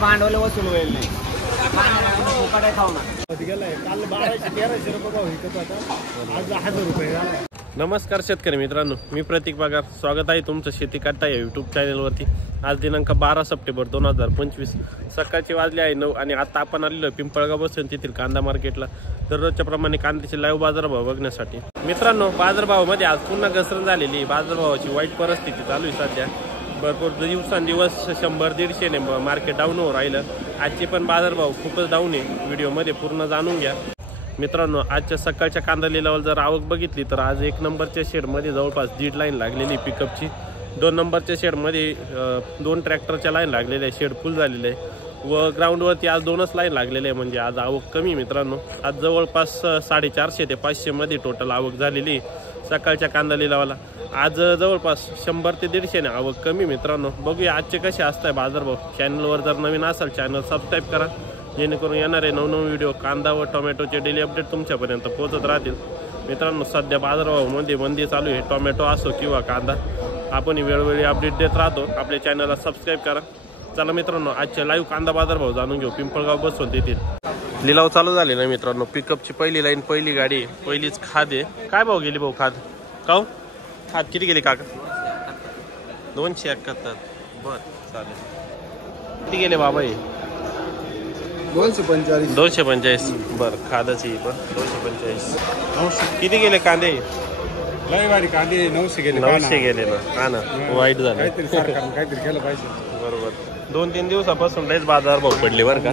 भांडवल वसूल होईल नाही काल 1200-1300 रुपये भाव विकत होता, आज 1000 रुपये झाला. नमस्कार शेतकरी मित्रांनो, मी प्रतीक बागार. स्वागत आहे तुमचं शेती काटा या यूट्यूब चॅनलवरती. आज दिनांक 12 सप्टेंबर 2025 सकाळचे वाजले आहे 9 आणि आता आपण आलेलो पिंपळगाव बसून तेथील कांदा मार्केटला दररोजच्या प्रमाणे कांद्याचे लाईव्ह बाजारभाव बघण्यासाठी. मित्रांनो, बाजारभावामध्ये आज पुन्हा घसरण झालेली. बाजारभावाची वाईट परिस्थिती चालू आहे सध्या. भरपूर दिवसांदिवस 100-150 ने मार्केट डाऊन हो राहिलं. आजचे पण बाजारभाव खूपच डाऊन आहे. व्हिडिओमध्ये पूर्ण जाणून घ्या. मित्रांनो, आजच्या सकाळच्या कांदा लिलावाला जर आवक बघितली तर आज 1 नंबरच्या शेडमध्ये जवळपास 1.5 लाईन लागलेली पिकअपची. 2 नंबरच्या शेडमध्ये 2 ट्रॅक्टरच्या लाईन लागलेल्या आहे. शेड फुल झालेले आहे व ग्राउंडवरती आज 2च लाईन लागलेले आहे. म्हणजे आज आवक कमी. मित्रांनो, आज जवळपास 450 ते 500 मध्ये टोटल आवक झालेली सकाळच्या कांदा लिलावाला. आज जवळपास 100 ते 150 ने आवक कमी. मित्रांनो, बघूया आजचे कसे असताय बाजारभाव. चॅनलवर जर नवीन असाल चॅनल सबस्क्राईब करा, जेणेकरून येणारे नवनवीन व्हिडिओ कांदा व टोमॅटोचे डेली अपडेट तुमच्यापर्यंत पोहोचत राहतील. मित्रांनो, सध्या बाजारभावामध्ये मंदी चालू आहे. टोमॅटो असो किंवा कांदा, आपण वेळोवेळी अपडेट देत राहतो. आपल्या चॅनलला सबस्क्राईब करा. चला मित्रांनो, आजचे लाईव्ह कांदा बाजारभाव जाणून घेऊ. पिंपळगाव बसून तेथील लिलाव चालू झाले ना मित्रांनो. पिकअपची पहिली लाईन, पहिली गाडी, पहिलीच खाद आहे. काय भाव गेली भाऊ खाद? का खाद किती गेली काका? 271. बर, चालेल. किती गेले बाबा? 245. बर, खादाची पण 245. किती गेले कांदे? लयवारी कांदे 900 गेले. 900 गेले ना. हा ना, वाईट झालं. काहीतरी केलं पाहिजे. बरोबर. 2-3 दिवसापासून लयच बाजार भाव पडले बरं का,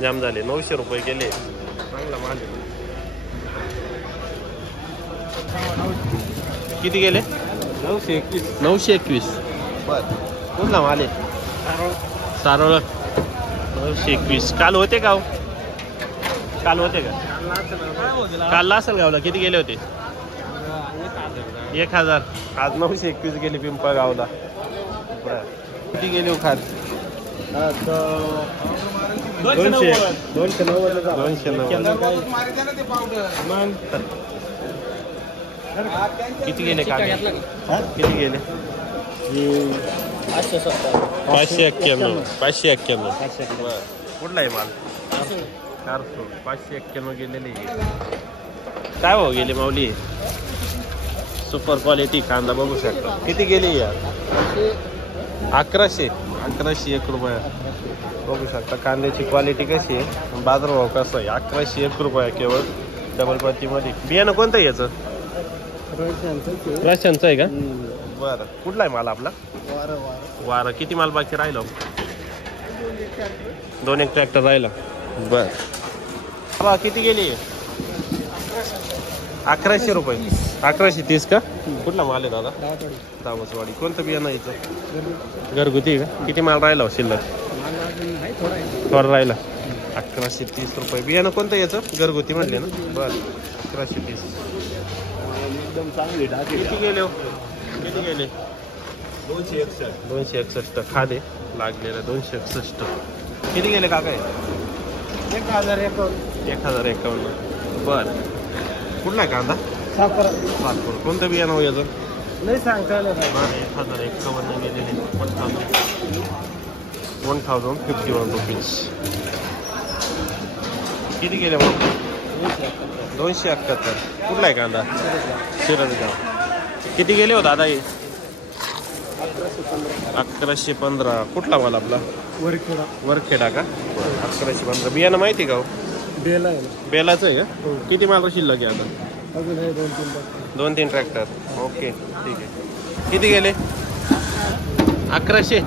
जाम झाले. 900 रुपये गेले. चांगला माल. किती गेले? 921. बर, कुठला माल आहे? सारोळ. 921. काल होते का? काल होते का? काल असेल गावला. किती गेले होते? 1000. आज 921 गेले पिंपळगावला. बर, किती गेले हो खाद? 290. किती गेले का? किती गेले? 591. 591. कुठला आहे माल? 400. 591 गेलेले. काय भाव गेले माऊली? सुपर क्वालिटी कांदा बघू शकता. किती गेले यार? 1101 रुपया. बघू शकता कांद्याची क्वालिटी कशी आहे, बाजारभाव कसा आहे. 1101 रुपया केवळ डबल पत्तीमध्ये. बियाणं कोणतं आहे याचं? रशियनचं आहे का? बरं, कुठला आहे माल आपला? वारा. किती माल बाकी राहिला? 2-1 ट्रॅक्टर राहिला. बर, किती गेली? 1100 रुपये. 1130 का? कुठला माल आहे दादा? दावसवाडी. कोणतं बियाणं यायचं? घरगुती का? किती माल राहिला शिल्लक? थोडा राहिला. 1130 रुपये. बियाणं कोणतं याचं? घरगुती म्हटले ना. बरं, 1130. एकदम चांगली. किती गेले हो? किती गेले? 261. खादे लागलेला 261. किती गेले काका? 1051. बर, कुठला आहे कांदा? सातपूर. कोणतं बियाणं हो याचं? नाही सांगता आलं. 1051 गेलेले. 1051 रुपीज. किती गेले मग? 271. कुठला आहे कांदा? शिरसगाव. किती गेले हो दादा हे? 1115. कुठला माल आपला? वरखेडा का? 1115. बियाणं माहिती का? बेलाचं आहे का? किती माल शिल्लक आहे आता? 2-3 ट्रॅक्टर. ओके, ठीक आहे. किती गेले? 1100.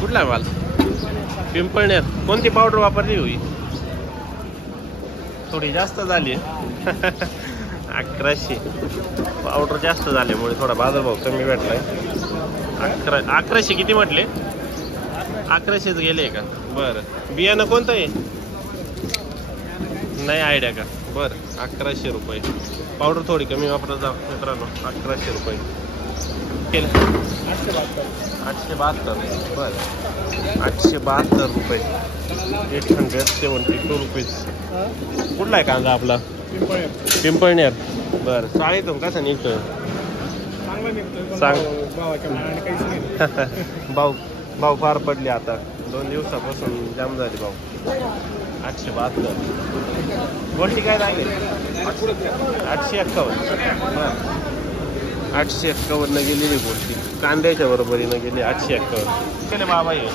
कुठला माल? पिंपळनेर. कोणती पावडर वापरली होई? थोडी जास्त झाली. 1100. पावडर जास्त झाल्यामुळे थोडा बाजारभाव कमी भेटलाय. 1100 किती म्हटले? 1100च गेले का? बरं, बियाणं कोणतं आहे? नाही आयडिया का? बरं, 1100 रुपये. पावडर थोडी कमी वापरत जा मित्रांनो. 1100 रुपये केलं. 872. बरं, 872 रुपये. 872 रुपीज. कुठला आहे कांदा आपला? पिंपळनेर. बरं, शाळेतून कसं निघतोय? सांग. भाऊ फार पडले आता. 2 दिवसापासून जाम झाली भाऊ. 872. गोल्टी काय राहिले? 851. 851 गेलेली गोल्टी. कांद्याच्या बरोबरीनं गेली 851. केले बाबा हे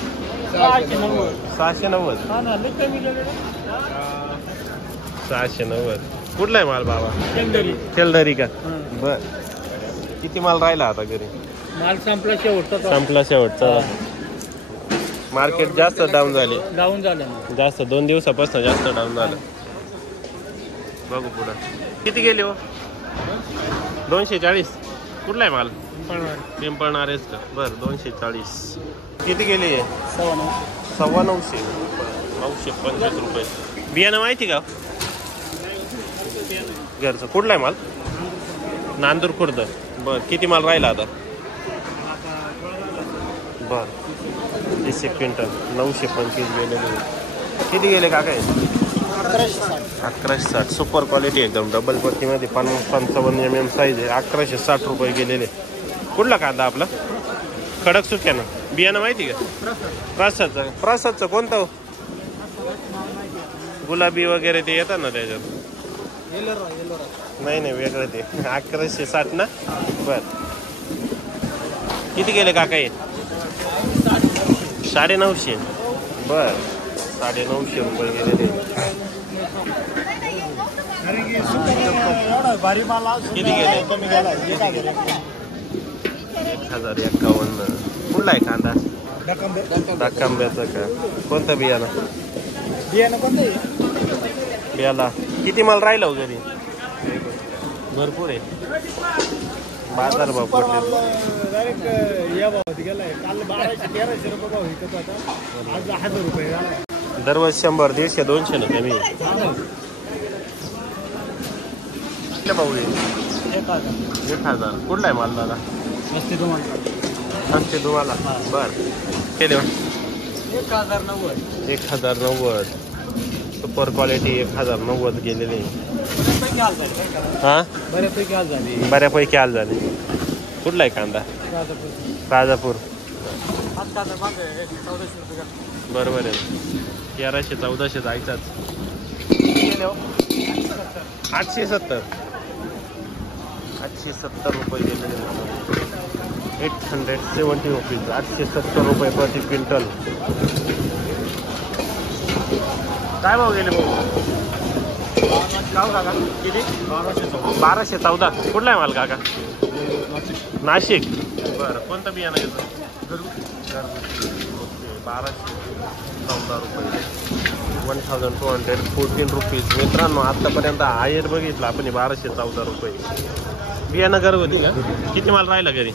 690. 690. कुठला आहे माल बाबा? तेलदरी का? बर. किती माल राहिला आता घरी? माल संपला शेवटचा. संपला शेवटचा. मार्केट जास्त डाऊन झाले. डाऊन झालं जास्त 2 दिवसापासून जास्त डाऊन झालं. बघू पुढं किती गेले हो? 240. कुठला आहे माल? पिंपळणारेच का? बरं 240. किती गेले? 925. 925 रुपये. बियाणं माहिती का घरचं? कुठला आहे माल? नांदूर खुर्द. बरं किती माल राहिला आता? बरं 30 क्विंटल. 925 गेलेले. किती गेले काका? 1160. सुपर क्वालिटी एकदम डबल पत्तीमध्ये 55 mm साईज आहे. 1160 रुपये गेलेले. कुठला कांदा आपला? खडक सुक्यानं. बियाणं माहिती का? प्रसादचं कोणतं? गुलाबी वगैरे ते येतात ना त्याच्यात? नाही वेगळं ते. 1160 ना? बर. किती गेले काका हे? 950. बर 950 रुपये गेलेले. किती गेले? 1051. कुठला आहे कांदा? डाकांब्याचा का? कोणतं बियाणं? बियाला किती माल राहिला घरी? भरपूर आहे. बाजार भाव पडले. डायरेक्ट या भावात गेलाय. काल 1200-1300 रुपये भाव विकत होता. आज 1000 रुपये झाला. दररोज 100, 150, 200 ना कमी. भाऊ 1000. कुठला आहे माल दादा? मस्ती तुम्हाला. बर केले 1090. 1090. सुपर क्वालिटी 1090 गेलेले. हा बऱ्यापैकी हाल झाली. बऱ्यापैकी हाल झाले. कुठला आहे कांदा? राजापूर. बरोबर आहे. 1300-1400 जायचाच. 870. 870 रुपये गेलेले. 870 रुपीज. 870 रुपये प्रति क्विंटल. काय भाव गेले भाऊ? किती? 1214. कुठला आहे माल काका? नाशिक. बरं कोणतं बियाणं घेतो? 1214 रुपये. 1214 रुपीज. मित्रांनो आतापर्यंत आयर बघितलं आपण 1214 रुपये. बियाणं घरगुती का? किती माल राहिला घरी?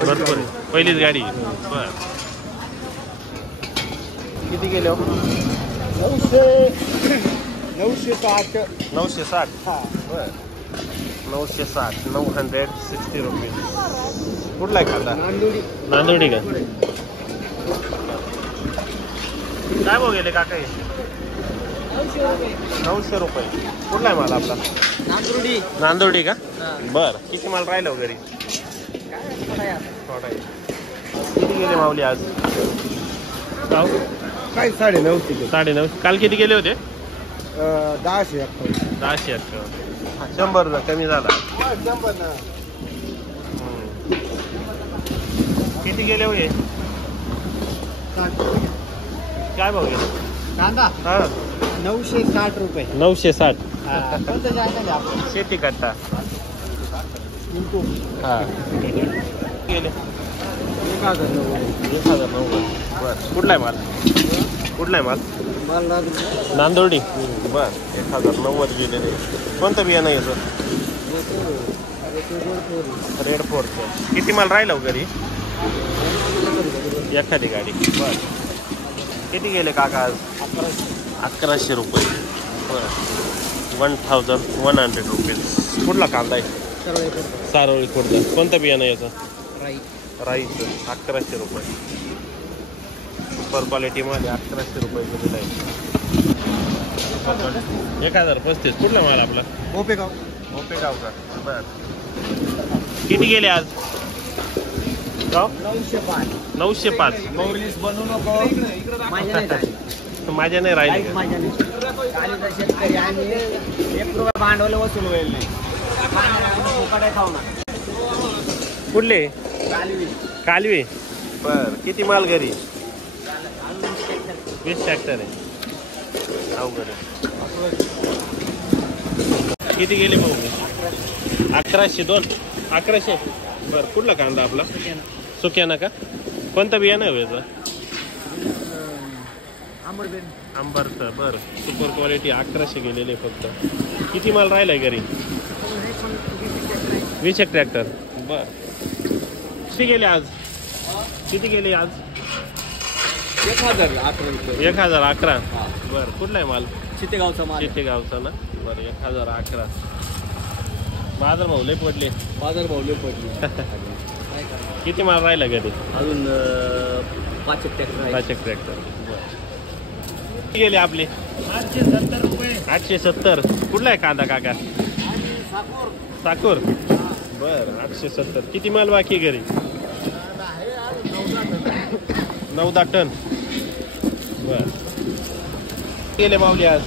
भरपूर आहे. पहिलीच गाडी. बरं किती गेले? 960. 960. हा. बरं 960. 960 रुपीज. कुठला आहे कांदा? नांदोडी का? काय भाव गेले काका? 900 रुपये. कुठला आहे माल आपला? नांदोडी का? बर किती माल राहिला घरी? किती गेले माऊली आज? काय 950. 950. काल किती गेले होते? 1000. 1000. 100 कमी झाला. किती गेले हो हे? काय भाव गेले? कांदा हा 960 रुपये. 960. कोणतं जायचं आपण? शेती कट्टा. हा गेले 1090. बर कुठला आहे माल? कुठला आहे माल? नांदोडी. बर 1090 गेलेले. कोणतं बियाणं याचं? रेड फोरचं. किती माल राहिला घरी? एखादी गाडी. बर किती गेले काका आज? 1100 रुपये. बरं 1100 रुपीज. कुठला कांदा आहे? सारोळी खुर्द. कोणतं बियाणं याचं? राईचं. 1100 रुपये. सुपर क्वालिटीमध्ये 1100 रुपये गेलेलं आहे. 1035. कुठला माल आपला? मोपेगाव. मोपेगाव का? बरं किती गेले आज? गाव 905. 905. मौलीस बनू नको. माझ्या नाही झाली. माझ्या नाही राहिले का? माझ्या नाही. कालीचा शेतकरी आणि 1 रुपया भांडवल वसूल होईल नाही. फुकट खाऊ नका. कुठले? कालवी. कालवे. बर किती माल घरी? 20 ट्रॅक्टर आहे. अवघड आहे. किती गेले भाऊ? 1102. 1100. बर कुठला कांदा आपला? सुक्याना का? कोणतं बियाणं आहे याचं? आंबरचं. बर सुपर क्वालिटी. 1100 गेलेले फक्त. किती माल राहिलाय घरी? 20 ट्रॅक्टर. बर किती गेले आज? किती गेले आज? 1011. बर कुठला आहे माल? चितेगावचा माल. चितेगावचा ना. बरं 1011. बाजार भाव लय पडले. बाजार भाव लय पडले. किती माल राहिला घरी? अजून 5 ट्रॅक्टर. 5 ट्रॅक्टर. किती गेले आपले? 870 रुपये. 870. कुठला आहे कांदा काका? साकूर. बर 870. किती माल बाकी आहे घरी? 9-10 टन. बर गेले माऊली आज?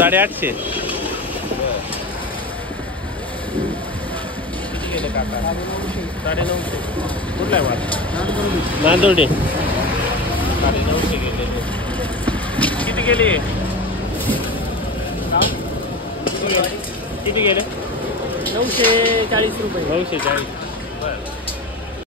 850. किती गेले काका? 950. कुठला आहे माल? नांदोडे. 950 गेले. किती गेले? किती गेले? 940 रुपये. 940. बर